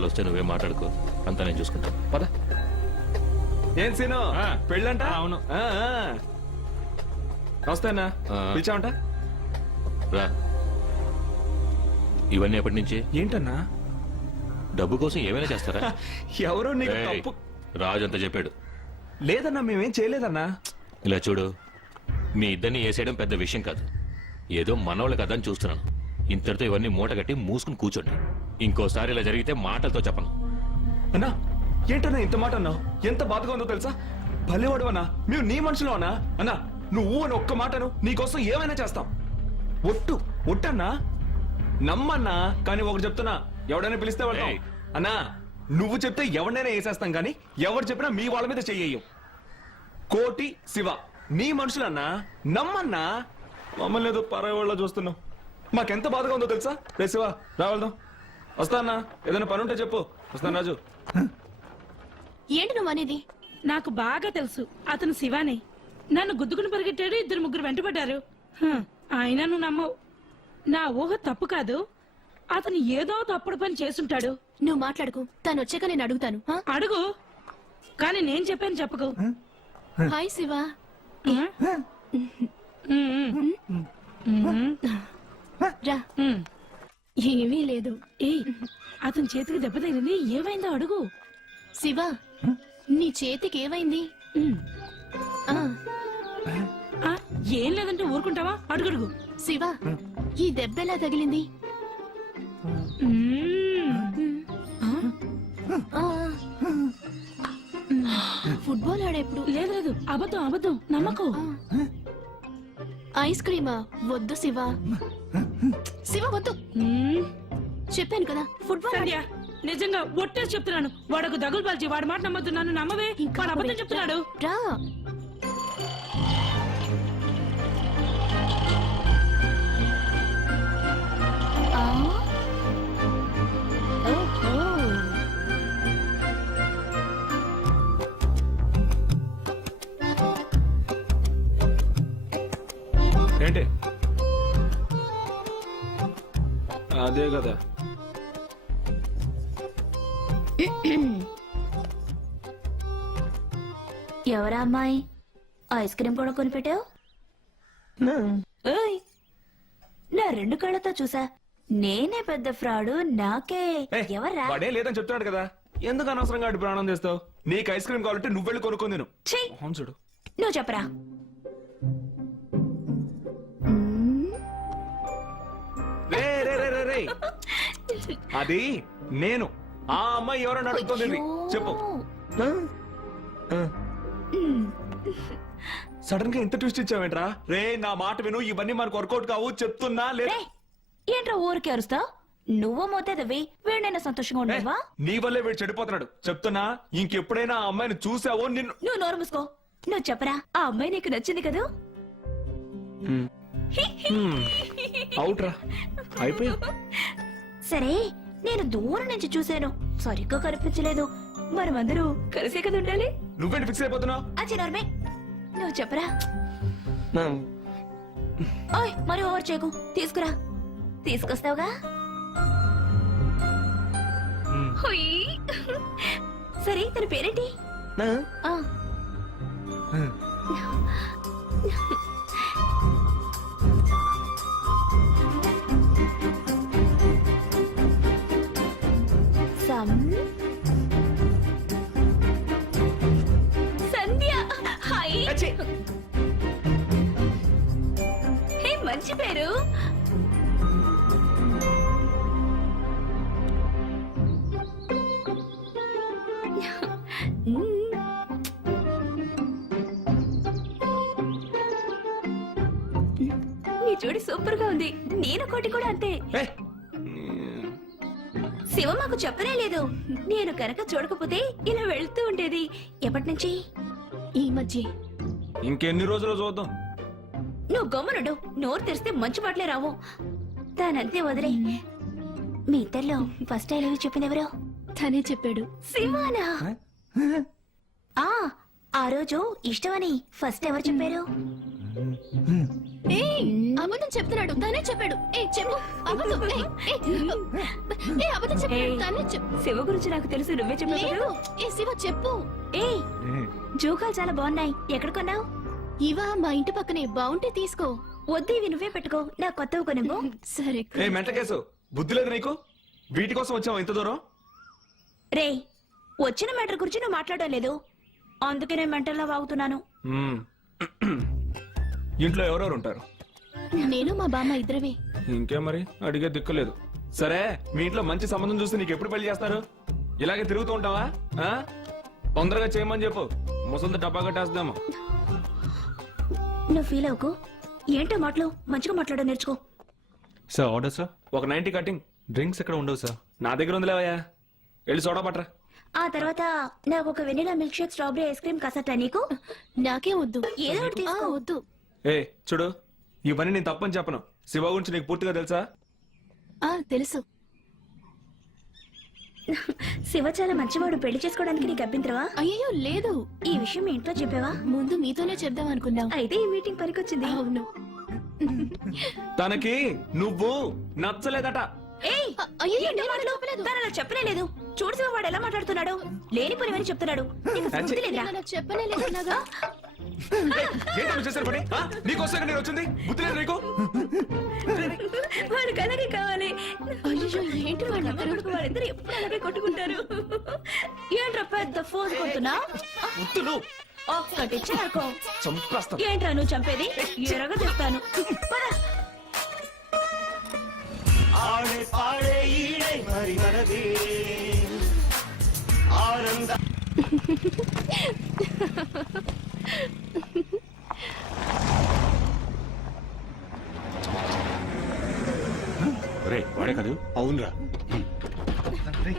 వాళ్ళు వస్తే నువ్వేం మాట్లాడుకో. అంతా నేను చూసుకుంటాను. పద. ఏం సీను? ఆ. పెళ్ళంట? అవును. ఆ, ఆ. వస్తానా ఆ. పిలిచావంట? రా. ఇవన్నీ ఎప్పటి నుంచి? ఏంటన్నా? డబ్బు కోసం ఏమైనా చేస్తారా? ఎవరో నీకు ఏయ్, తప్పు. రాజు అంత చెప్పాడు. లేదన్నా మేమేం చేయలేదన్నా. ఇలా చూడు మీ ఇద్దరిని వేసేయడం పెద్ద విషయం కాదు. ఏదో మనవాళ్ళు కదా అని చూస్తున్నాను. ఇంతటితో ఇవన్నీ మూట కట్టి మూసుకుని కూర్చోండి. ఇంకోసారి ఇలా జరిగితే మాటలతో చెప్పను. అన్నా ఏంటన్నా ఇంత మాట అన్నావు? ఎంత బాధగా ఉందో తెలుసా? భలేవాడు అన్నా మేము నీ మనుషులు అన్నా అన్నా నువ్వు అని ఒక్క మాటను నీకోసం ఏమైనా చేస్తాం? ఒట్టు ఒట్టన్నా? నమ్మన్నా? కానీ ఒకటి చెప్తున్నా ఎవడైనా పిలిస్తే వెళ్తాం. ఏయ్. అన్నా నువ్వు చెప్తే ఎవరినైనా వేసేస్తాం కానీ ఎవరు చెప్పినా మీ వాళ్ళ మీద చెయ్యం కోటి శివ నీ మనుషులన్నా నమ్మన్నా? మమ్మల్ని ఏదో పరాయి వాళ్ళ చూస్తున్నావు. మాకెంత బాధగా ఉందో తెలుసా? రే శివ రావల్దాం వస్తా అన్నా. ఏదైనా పని ఉంటే చెప్పు. వస్తాను రాజు. ఏంటి నువ్వు అనేది? నాకు బాగా తెలుసు. అతను శివాని. నన్ను గుద్దుకుని పరిగెట్టాడు ఇద్దరు ముగ్గురు వెంటబడ్డారు హ, అయినా నువ్వు నమ్మవు. నా ఊహ తప్పు కాదు. అతను ఏదో తప్పుడు పని చేసుంటాడు నువ్వు మాట్లాడుకో. తను వచ్చాక నేను అడుగుతాను. ఆ? అడుగు. కానీ నేను చెప్పాను చెప్పకు. హాయ్ శివ. ఆ? ఉమ్, ఉమ్, రా. ఏమీ లేదు. ఏయ్ అతని చేతికి దెబ్బ తగిలింది. ఏమైందో అడుగు. శివ నీ చేతికి ఏమైంది. ఆ, ఆ, ఏం లేదంటే ఊరుకుంటావా? అడుగడుగు శివ ఈ దెబ్బ ఎలా తగిలింది? ఆ. ఫుట్బాల్ ఆడేప్పుడు. లేదు లేదు. అబద్ధం అబద్ధం. నమ్మకు. ఐస్ క్రీమా? వద్దు శివ. శివ వద్దు. చెప్పాను కదా ఫుట్బాల్ సంధ్య నిజంగా ఒట్టేసి చెప్తున్నాను. వాడకు దగులు పాల్చి వాడి మాట నమ్మద్దు నన్ను నమ్మవే. ఇంకా వాడు అబద్ధం చెప్తున్నాడు. రా. అదే కదా. ఎవరా అమ్మాయి? ఐస్ క్రీమ్ కూడా కొనిపెట్టావు? ఓయ్ నా రెండు కళ్ళతో చూసా. నేనే పెద్ద ఫ్రాడు నాకే. ఏయ్, ఎవరా వాడే లేదని చెప్తున్నాడు కదా. ఎందుకు అనవసరంగా అటు ప్రాణం చేస్తావు నీకు ఐస్ క్రీమ్ కావాలంటే నువ్వు వెళ్ళి కొనుక్కొని తిను. ఛీ! అవును చూడు. నువ్వు చెప్పరా? అది నేను. ఆ అమ్మాయి ఎవరన్నా అడుగుతుంది. చెప్పు. సడన్గా ఇంత ట్విస్ట్ ఇచ్చావేంట్రా? రే నా మాట విను. ఇవన్నీ మనకు వర్కౌట్ కావు. చెప్తున్నా లేదా ఏంట్రా ఊరికి అరుస్తావు నువ్వు మోతేదవి వీడైనా సంతోషంగా ఉండవా? నీ వల్లే వీడు చెడిపోతున్నాడు. చెప్తున్నా ఇంకెప్పుడైనా ఆ అమ్మాయిని చూసావో నిన్ను నువ్వు నోరు మూసుకో. నువ్వు చెప్పరా ఆ అమ్మాయి నీకు నచ్చింది కదూ? అవుట్ రా. అయిపోయి. సరే నేను దూరం నుంచి చూశాను. సరిగ్గా కనిపించలేదు. మనమందరూ కలిసే కదా ఉండాలి. నువ్వేంటి ఫిక్స్ అయిపోతున్నావు? అచ్చి నోర్మే నువ్వు చెప్పరా? ఓయ్ మరి ఓవర్ చేయకు. తీసుకురా. తీసుకొస్తావుగా? హుయ్. సరే తన పేరేంటి? ఆ, మంచి పేరు. నీ జోడి సూపర్గా ఉంది. నేను కోటి కూడా అంతే. శివ మాకు చెప్పనే లేదు. నేను కనుక చూడకపోతే ఇలా వెళ్తూ ఉండేది. ఎప్పటి నుంచి? ఈ మధ్య. ఇంకెన్ని రోజులు చూద్దాం. నువ్వు గమ్మునుడు. నోరు తెరిస్తే మంచి మాటలే రావు. దానంతే వదిలే. మీ ఇద్దరిలో ఫస్ట్ ఐ లవ్ చెప్పింది ఎవరు? తనే చెప్పాడు. శివానా ఆ ఆ రోజు ఇష్టమని ఫస్ట్ ఎవరు చెప్పారు? ఏయ్, అబద్ధం చెప్తున్నాడు. తనే చెప్పాడు. ఏ చెప్పు. అబద్ధం. ఏ, ఏ, ఏ అబద్ధం చెప్పాడు. ఏయ్. తనే చెప్పు. శివ గురించి నాకు తెలుసు. నువ్వే లేదు. చెప్పావు ఏ శివ చెప్పు. ఏయ్ జోకాలు చాలా బాగున్నాయి. ఎక్కడ కొన్నావు? ఇవా మా ఇంటి పక్కనే బాగుంటే తీసుకో. వద్దు ఇవి నువ్వే పెట్టుకో. నా కొత్తవి కొనివ్వు సరే ఏ మెంట కేసు బుద్ధి లేదు నీకు? వీటి కోసం వచ్చావు ఇంత దూరం? రే వచ్చిన మ్యాటర్ గురించి నువ్వు మాట్లాడడం లేదు. అందుకే నేను మెంటల్లా వాగుతున్నాను. మ్మ్. ఇంట్లో ఎవరెవరు ఉంటారు? నేను మా బామ్మ ఇద్దరమే. ఇంకేం మరి? అడిగే దిక్కు లేదు. సరే మీ ఇంట్లో మంచి సంబంధం చూస్తే నీకు ఎప్పుడు పెళ్ళి చేస్తారు? ఇలాగే తిరుగుతూ ఉంటావా? ఆ? తొందరగా చేయమని చెప్పు. ముసలితో డబ్బా కట్టేస్తాము. నువ్వు ఫీల్ అవ్వకు. ఏంటో మాటలు? మంచిగా మాట్లాడడం నేర్చుకో. Sir order sir. ఒక నైన్టీ కటింగ్. డ్రింక్స్ ఎక్కడ ఉండవు సార్. నా దగ్గర ఉందిలేవయ్యా వెళ్ళి సోడా పట్రా ఆ తర్వాత నాకు ఒక vanilla milk shake strawberry ice cream కసట నీకు? నాకే వద్దు. ఏదో ఒకటి తీసుకో. వద్దు. ఏ చూడు ఇవన్నీ నేను తప్పని చెప్పను. శివ గురించి నీకు పూర్తిగా తెలుసా? ఆ తెలుసు. శివ చాలా మంచివాడు పెళ్ళి చేసుకోవడానికి నీకు అభ్యంతరవా అయ్యో లేదు. ఈ విషయం మీ ఇంట్లో చెప్పావా? ముందు మీతోనే చెప్దాం అనుకున్నాం. అయితే ఈ మీటింగ్ పనికొచ్చింది. అవును. తనకి నువ్వు నచ్చలేదట. ఏయ్! అ- అయ్యో ఏంటి నేను మాటలు? చెప్పలేదు. తను అలా చెప్పలేదు చూడు శివ వాడు ఎలా మాట్లాడుతున్నాడు. లేని పనివని చెప్తున్నాడు? నీకు అసలు బుద్ధి లేదురా? నేను అలా చెప్పనే లేదన్నాగా ఏంటో చేశారు పని నీకోసం నేను వచ్చింది బుద్ధి లేదు నీకు వాడికి అలాగే కావాలి అయ్యో ఏంటి వాళ్ళందరూ వాళ్ళిద్దరు ఎప్పుడు అలాగే కొట్టుకుంటారు ఏంట్రా పెద్ద ఫోన్ కొడుతున్నా ముద్దులు ఒక్కటి చాకో చంపేస్తాను ఏంట్రా నువ్వు చంపేది ఎరగ తెస్తాను పద ఆడే పాడే ఈడే మరి మనది ఆనంద రే వాడే కాదు? అవునరా. వదలండి,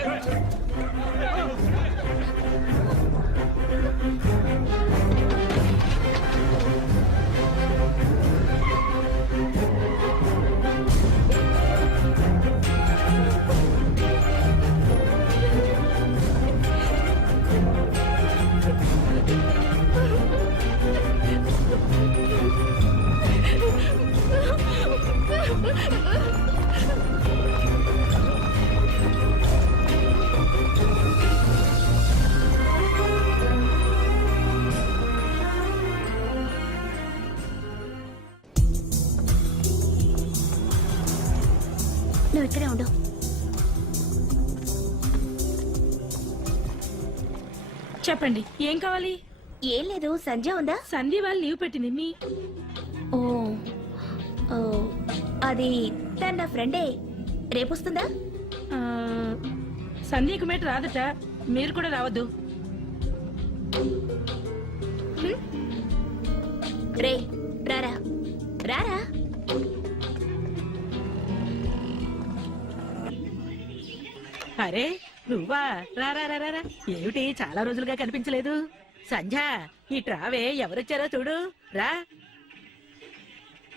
Hey, hey, hey. నువ్వు ఇక్కడే ఉండు. చెప్పండి ఏం కావాలి? ఏం లేదు సంధ్య ఉందా? సంధ్య వాళ్ళు లీవ్ పెట్టింది మీ? ఓ ఓ అది తన నా ఫ్రెండే. రేపు వస్తుందా? ఆ, సంధ్యకు మేట రాదట మీరు కూడా రావద్దు. రే రారా? రారా? అరే నువ్వా? రారా రా రా, రా. ఏమిటి? చాలా రోజులుగా కనిపించలేదు. సంధ్య ఈ ట్రావే ఎవరొచ్చారో చూడు. రా.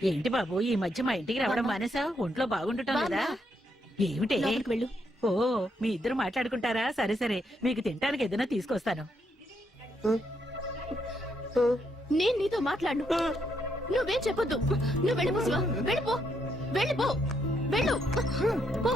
ఏంటి బాబు ఈ మధ్య మా ఇంటికి రావడం మానేసావు? ఒంట్లో బాగుండటం లేదా? ఏమిటి? వెళ్ళు. ఓ మీ ఇద్దరు మాట్లాడుకుంటారా? సరే సరే. మీకు తినడానికి ఏదైనా తీసుకొస్తాను. నేను నీతో మాట్లాడు నువ్వేం చెప్పొద్దు. నువ్వు వెళ్ళిపో శివ వెళ్ళిపో వెళ్ళిపో వెళ్ళు. పో.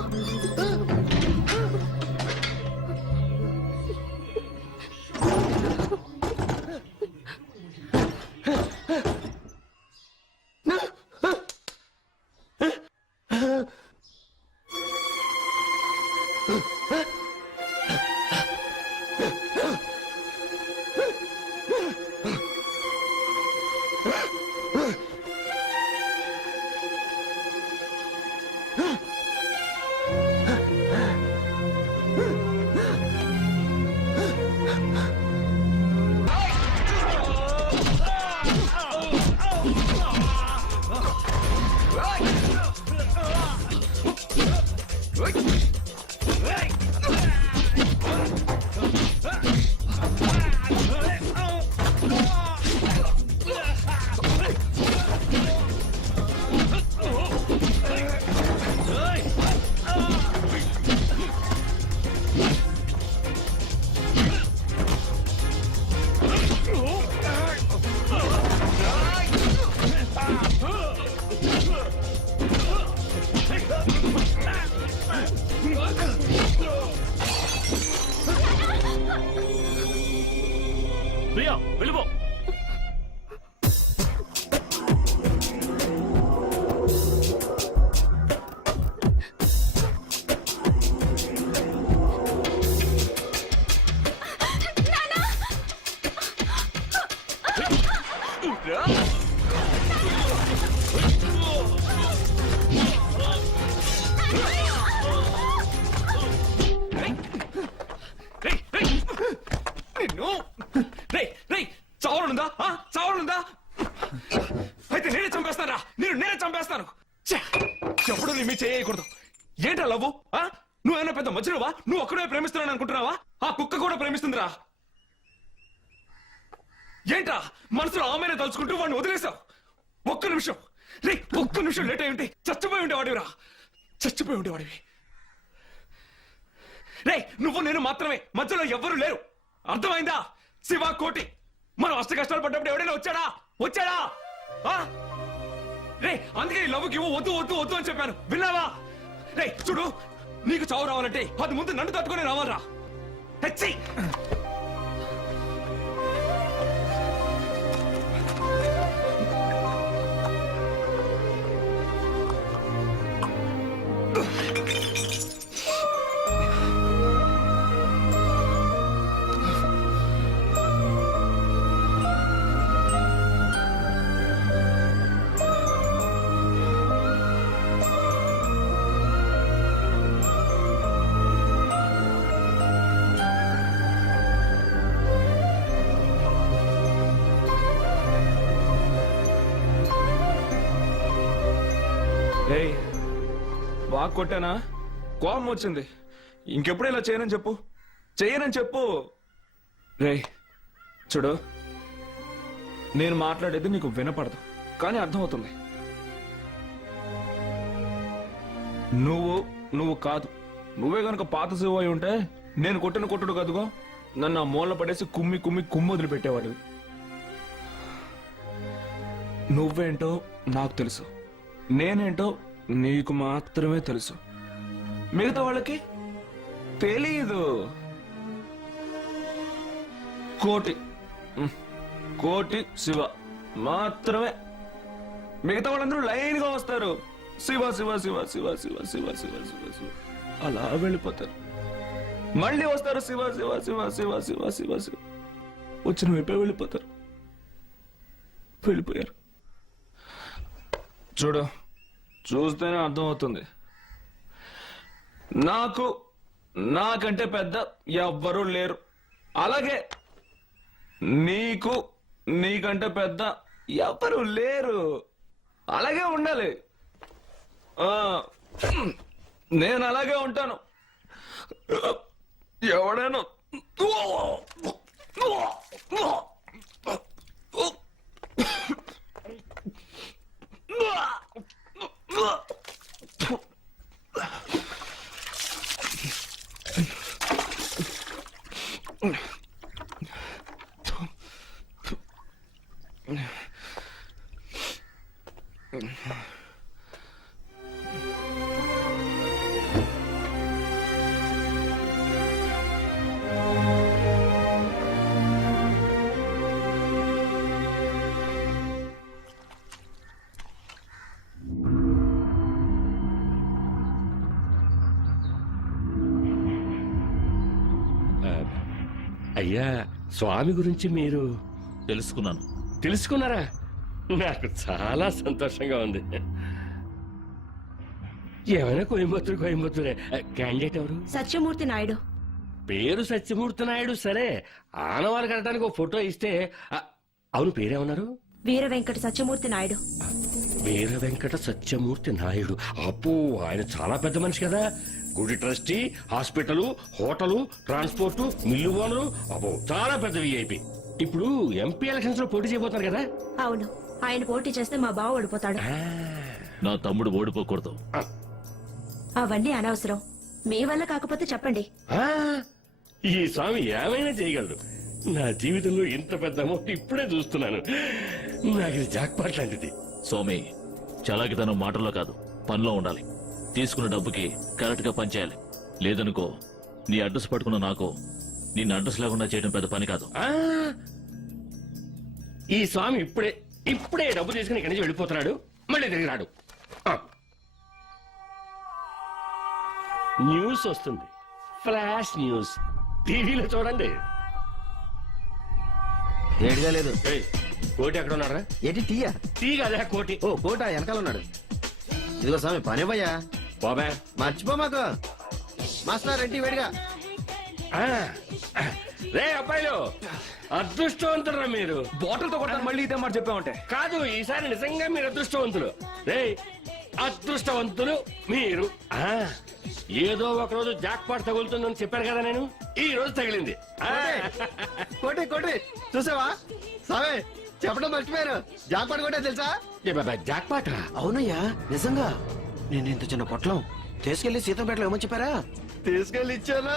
Huh? తలుచుకుంటూ వదిలేసావు ఒక్క నిమిషం. రే ఒక్క నిమిషం లేట్ అయి ఉంటే చచ్చిపోయి ఉండేవాడివిరా. చచ్చిపోయి ఉండేవాడివి. రే నువ్వు నేను మాత్రమే. మధ్యలో ఎవ్వరూ లేరు. అర్థమైందా? శివ కోటి. మనం అష్ట కష్టాలు పడ్డప్పుడు ఎవడైనా వచ్చాడా? వచ్చాడా? ఆ? రే అందుకే ఈ లవ్వుకి వద్దు వద్దు వద్దు అని చెప్పాను. విన్నావా? రే చూడు నీకు చావు రావాలంటే అది ముందు నన్ను తట్టుకొని రావాలరా. హెచ్చి! బాగా కొట్టానా? కోపం వచ్చింది. ఇంకెప్పుడు ఇలా చేయనని చెప్పు. చేయనని చెప్పు. రేయ్ చూడు. నేను మాట్లాడేది నీకు వినపడదు కానీ అర్థమవుతుంది. నువ్వు నువ్వు కాదు. నువ్వే గనుక పాత శివ అయి ఉంటే నేను కొట్టిన కొట్టుడు కదుగో. నన్ను ఆ మూల పడేసి కుమ్మి కుమ్మి కుమ్మి వదిలిపెట్టేవాడు నువ్వేంటో నాకు తెలుసు. నేనేంటో నీకు మాత్రమే తెలుసు మిగతా వాళ్ళకి తెలీదు కోటి కోటి శివ మాత్రమే మిగతా వాళ్ళందరూ లైన్గా వస్తారు శివ శివ శివ శివ శివ శివ శివ శివ శివ అలా వెళ్ళిపోతారు మళ్ళీ వస్తారు శివ శివ శివ శివ శివ శివ శివ వచ్చిన వైపే వెళ్ళిపోతారు వెళ్ళిపోయారు చూడు చూస్తేనే అర్థమవుతుంది. నాకు నాకంటే పెద్ద ఎవ్వరూ లేరు. అలాగే నీకు నీకంటే పెద్ద ఎవ్వరూ లేరు. అలాగే ఉండాలి. నేను అలాగే ఉంటాను. ఎవడైనా 으아! అయ్యా స్వామి గురించి మీరు తెలుసుకున్నాను. తెలుసుకున్నారా? నాకు చాలా సంతోషంగా ఉంది. ఏమైనా కోయంబత్తూరు కోయంబత్తూరే. క్యాండిడేట్ ఎవరు? సత్యమూర్తి నాయుడు. పేరు సత్యమూర్తి నాయుడు సరే. ఆనవాళ్ళు కట్టడానికి ఒక ఫోటో ఇస్తే ఆ, అవును పేరేమన్నారు? వీర వెంకట సత్యమూర్తి నాయుడు. వీర వెంకట సత్యమూర్తి నాయుడు. అప్పు ఆయన చాలా పెద్ద మనిషి కదా. గుడి trustee hospital hotel transport mill owner అబ్బో చాలా పెద్ద విఐపి ఇప్పుడు ఎంపీ ఎలక్షన్స్లో పోటీ చేయబోతున్నారు కదా? అవును. ఆయన పోటీ చేస్తే మా బావ ఓడిపోతాడు. నా తమ్ముడు ఓడిపోకూడదు. అవన్నీ అనవసరం. మీ వల్ల కాకపోతే చెప్పండి. ఆ, ఈ స్వామి ఏమైనా చేయగలడు నా జీవితంలో ఇంత పెద్ద అమౌంట్ ఇప్పుడే చూస్తున్నాను. నాకు ఇది జాక్పాట్ లాంటిది. సోమి చలాకితనం మాటల్లో కాదు పనిలో ఉండాలి. తీసుకున్న డబ్బుకి కరెక్ట్గా పనిచేయాలి లేదనుకో నీ అడ్రస్ పట్టుకున్న నాకు నిన్ను అడ్రస్ లేకుండా చేయడం పెద్ద పని కాదు. ఆ, ఈ స్వామి ఇప్పుడే ఇప్పుడే డబ్బు తీసుకుని ఇక్కడి నుంచి వెళ్ళిపోతున్నాడు. మళ్ళీ తిరిగి రాడు. ఆ. న్యూస్ వస్తుంది. Flash news. టీవీలో చూడండి. ఏడిగా లేదు. ఏయ్, కోటి ఎక్కడ ఉన్నారా ఏంటి టీయా? టీ కదా కోటి. ఓ కోట? వెనకాల ఉన్నాడు. ఇదిగో స్వామి పని పోయా బాబా. మర్చిపో మాకు మాస్టర్ ఏంటి వేడిగా. ఆ, రే అబ్బాయిలు అదృష్టవంతురా మీరు. బాటిల్తో కొడతాను మళ్ళీ ఇదే మాట చెప్పామంటే. కాదు ఈసారి నిజంగా మీరు అదృష్టవంతులు. రే అదృష్టవంతులు మీరు. ఆ ఏదో ఒక రోజు జాక్ పాట్ తగులుతుందని చెప్పాను కదా నేను? ఈ రోజు తగిలింది. ఆ, కోటి కోటి చూసావా? సామే చెప్పడం మర్చిపోయారు. జాపాడు కూడా తెలుసా? ఏ బాబా జాక్ పాట్ అవునయ్యా నిజంగా. నేను ఇంత చిన్న పొట్లం తీసుకెళ్ళి సీతంపేటలో ఏమని చెప్పారా? తీసుకెళ్ళి ఇచ్చాను?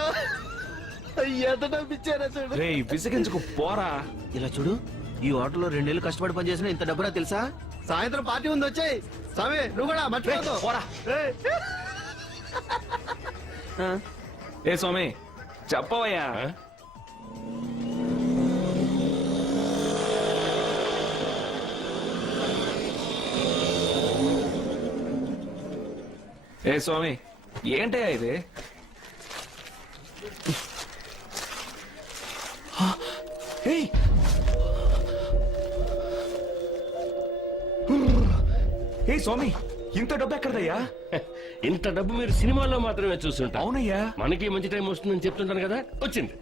ఎంత డబ్బు ఇచ్చారా చూడు. రే విసిగించుకు పోరా. ఇలా చూడు ఈ హోటల్లో రెండేళ్ళు కష్టపడి పనిచేసిన ఇంత డబ్బురా తెలుసా? సాయంత్రం పార్టీ ఉంది వచ్చాయి సామే నువ్వు కూడా మర్చిపోదు పోరా. ఏ స్వామి చెప్పవయ్యా. ఏ స్వామి ఏంటయ్యా ఇది! ఏ స్వామి ఇంత డబ్బు ఎక్కడదయ్యా? ఇంత డబ్బు మీరు సినిమాల్లో మాత్రమే చూస్తుంటారు అవునయ్యా. మనకి మంచి టైం వస్తుందని చెప్తుంటాను కదా? వచ్చింది.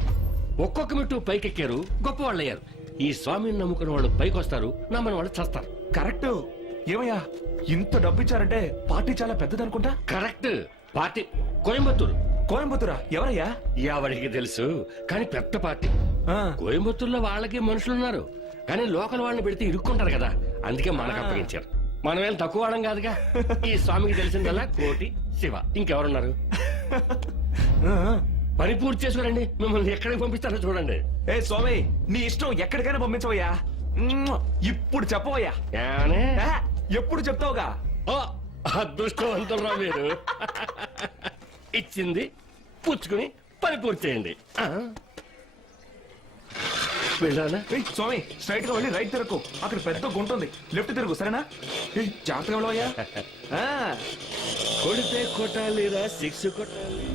ఒక్కొక్క మెట్టు పైకెక్కారు గొప్ప వాళ్ళు అయ్యారు. ఈ స్వామిని నమ్ముకున్న వాళ్ళు పైకి వస్తారు నమ్మని వాళ్ళు చేస్తారు. కరెక్ట్. ఏమయ్యా ఇంత డబ్బు ఇచ్చారంటే పార్టీ చాలా పెద్దదనుకుంటా? కరెక్ట్. పార్టీ కోయంబత్తూరు. కోయంబత్తూరా? ఎవరయ్యా? ఎవరికి తెలుసు కానీ పెద్ద పార్టీ. ఆ, కోయంబత్తూరులో వాళ్ళకి మనుషులు ఉన్నారు కానీ లోకల్ వాళ్ళని పెడితే ఇరుక్కుంటారు కదా. అందుకే మనకు అప్పగించారు. మనమేం తక్కువ వాళ్ళం కాదుగా. ఈ స్వామికి తెలిసిందల్లా కోటి శివ. ఇంకెవరున్నారు? ఆ, ఆ. పని పూర్తి చేసుకురండి. మిమ్మల్ని ఎక్కడికి పంపిస్తారో చూడండి. ఏ స్వామి నీ ఇష్టం ఎక్కడికైనా పంపించవయ్యా. మ్మ్. ఇప్పుడు చెప్పవయ్యా. ఏమని? ఆ, ఎప్పుడు చెప్తావుగా? ఓ, అదృష్టవంతులరా మీరు. ఇచ్చింది పుచ్చుకుని పని పూర్తి చేయండి. ఆ. వెళ్ళాలా ఏయ్, స్వామి స్ట్రైట్గా వెళ్ళి రైట్ తిరగకు అక్కడ పెద్ద గుంట ఉంది. లెఫ్ట్ తిరుగు సరేనా? ఏయ్, జాగ్రత్తగా వెళ్ళవయ్యా. ఆ, కొడితే కొట్టాలిరా సిక్స్ కొట్టాలి.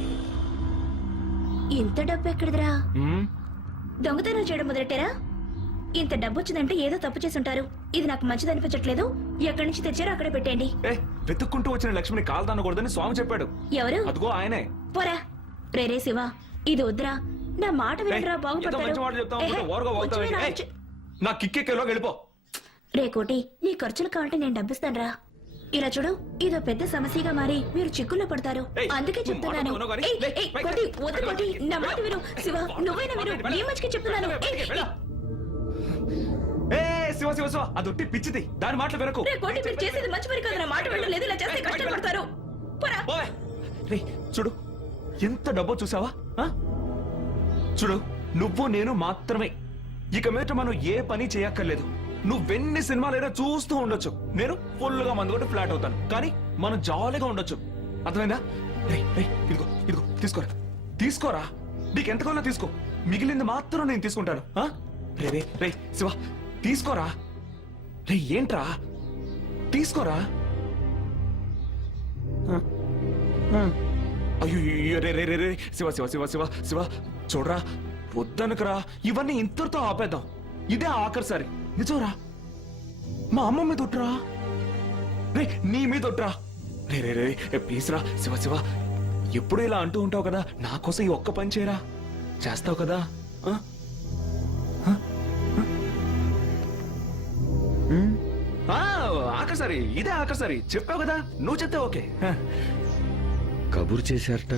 ఇంత డబ్బు ఎక్కడిదిరా. దొంగతనం చేయడం మొదలెట్టారా? ఇంత డబ్బు వచ్చిందంటే ఏదో తప్పు చేసి ఉంటారు ఇది నాకు మంచిది అనిపించట్లేదు. ఎక్కడి నుంచి తెచ్చారో అక్కడే పెట్టండి ఏ వెతుక్కుంటూ వచ్చిన లక్ష్మిని కాలు తానకూడదని స్వామి చెప్పాడు. ఎవరు? అదిగో ఆయనే. పోరా. రేరే శివ ఇది వద్దురా. నా మాట వినరా ఎంతో మంచి మాట చెప్తావు అనుకుంటే ఓరగా వాగుతావు ఏంటి? ఏయ్, నా కిక్కెక్కేలోకి వెళ్ళిపో. రే కోటి నీ ఖర్చులు కావాలంటే నేను డబ్బిస్తానురా. ఇలా చూడు ఇదో పెద్ద సమస్యగా మారి మీరు చిక్కుల్లో పడతారు. ఏయ్, అందుకే నువ్వు చెప్తున్నాను. మాట్లాడుతున్నావు కానీ, ఏయ్, లే, ఏయ్, బయటికి కోటి వెళ్ళు. వద్దు కోటి నా మాట విను. శివ నువ్వైనా విను. నీ మంచికి చెప్తున్నాను. ఏయ్, ఏయ్. ఏ శివ శివ శివ అది ఒట్టి పిచ్చిది. దాని మాటలు వినకు. రే మీరు చేసేది మంచి పని కాదు నా మాట వినడం లేదు ఇలా చేస్తే కష్టాలు పడతారు పోరా. ఓయ్! చూడు ఎంత డబ్బో చూసావా? ఆ? చూడు నువ్వు నేను మాత్రమే. ఇక మీదట మనం ఏ పని చేయక్కర్లేదు. నువ్వెన్ని సినిమాలైనా చూస్తూ ఉండొచ్చు. నేను ఫుల్గా మందు కొట్టి ఫ్లాట్ అవుతాను. కానీ మనం జాలీగా ఉండొచ్చు. అర్థమైందా? రేయ్, రేయ్, ఇదిగో ఇదిగో తీసుకోరా. తీసుకోరా? నీకు ఎంత కావాలో తీసుకో. మిగిలింది మాత్రం నేను తీసుకుంటాను. ఆ? రే రే శివ తీసుకోరా. రే ఏంట్రా? తీసుకోరా? అయ్యో రే రే రే రే శివ శివ శివ శివ శివ చూడరా వద్దనకరా ఇవన్నీ ఇంతటితో ఆపేద్దాం. ఇదే ఆఖరిసారి నిజంరా? మా అమ్మ మీద ఒట్రా రే నీ మీద ఒట్రా రే రే రే ప్లీజ్ రా శివ శివ ఎప్పుడు ఇలా అంటూ ఉంటావు కదా నా కోసం ఈ ఒక్క పని చేయరా? చేస్తావు కదా? ఆఖరిసారి ఇదే ఆఖరిసారి చెప్పావు కదా నువ్వు చెప్తే ఓకే. కబురు చేశారట.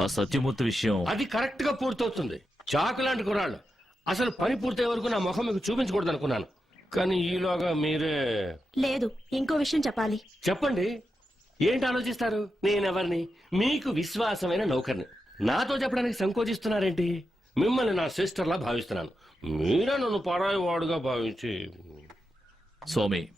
ఆ సత్యమూర్తి విషయం. అది కరెక్ట్గా పూర్తవుతుంది. చాకు లాంటి కుర్రాళ్ళు. అసలు పని పూర్తయ్యే వరకు నా ముఖం మీకు చూపించకూడదు అనుకున్నాను కానీ ఈలోగా మీరే లేదు ఇంకో విషయం చెప్పాలి. చెప్పండి. ఏంటి ఆలోచిస్తారు? నేనెవరిని? మీకు విశ్వాసమైన నౌకర్ని. నాతో చెప్పడానికి సంకోచిస్తున్నారేంటి? మిమ్మల్ని నా సిస్టర్లా భావిస్తున్నాను. మీరే నన్ను పరాయి వాడుగా భావించి స్వామి